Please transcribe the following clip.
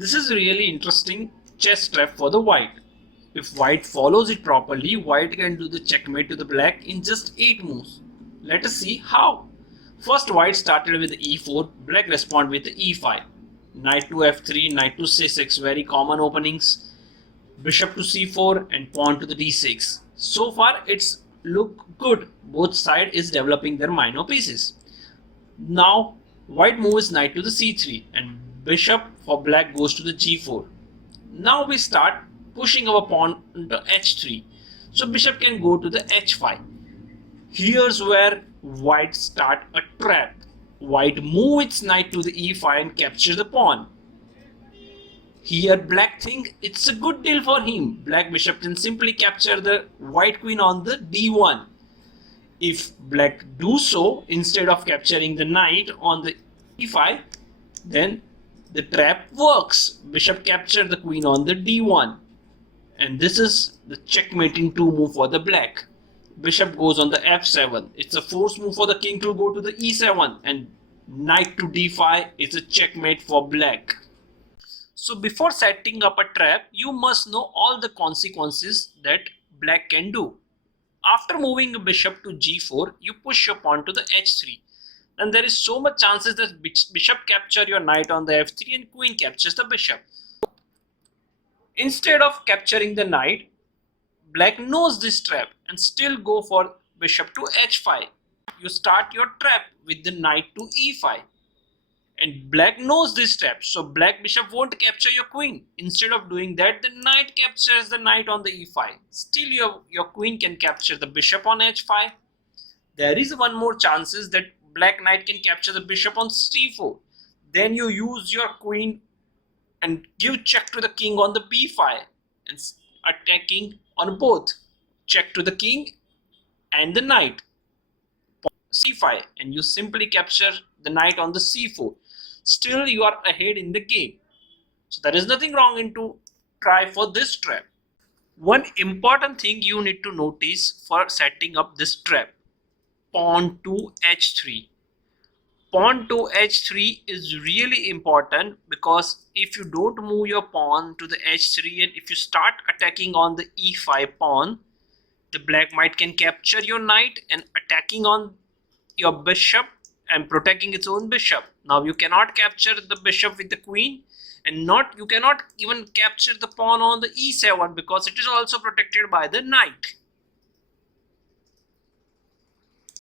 This is really interesting chess trap for the white. If white follows it properly, white can do the checkmate to the black in just 8 moves. Let us see how. First white started with the e4, black responded with the e5. Knight to f3, knight to c6, very common openings. Bishop to c4 and pawn to the d6. So far it's look good. Both side is developing their minor pieces. Now white moves knight to the c3 and bishop for black goes to the g4. Now we start pushing our pawn into h3. So bishop can go to the h5. Here's where white start a trap. White moves its knight to the e5 and captures the pawn. Here black think it's a good deal for him. Black bishop can simply capture the white queen on the d1. If black do so, instead of capturing the knight on the e5, then the trap works. Bishop capture the queen on the d1. And this is the checkmating 2 move for the black. Bishop goes on the f7. It's a force move for the king to go to the e7. And knight to d5 is a checkmate for black. So before setting up a trap, you must know all the consequences that black can do. After moving a bishop to g4, you push your pawn to the h3. And there is so much chances that bishop capture your knight on the f3 and queen captures the bishop. Instead of capturing the knight, black knows this trap and still go for bishop to h5. You start your trap with the knight to e5. And black knows this trap, so black bishop won't capture your queen. Instead of doing that, the knight captures the knight on the e5. Still your queen can capture the bishop on h5. There is one more chances that black knight can capture the bishop on c4. Then you use your queen and give check to the king on the b5 and attacking on both. Check to the king and the knight. c5 and you simply capture the knight on the c4. Still you are ahead in the game. So there is nothing wrong in to try for this trap. One important thing you need to notice for setting up this trap. Pawn to h3. Pawn to h3 is really important because if you don't move your pawn to the h3 and if you start attacking on the e5 pawn, the black might can capture your knight and attacking on your bishop and protecting its own bishop. Now you cannot capture the bishop with the queen and you cannot even capture the pawn on the e7 because it is also protected by the knight.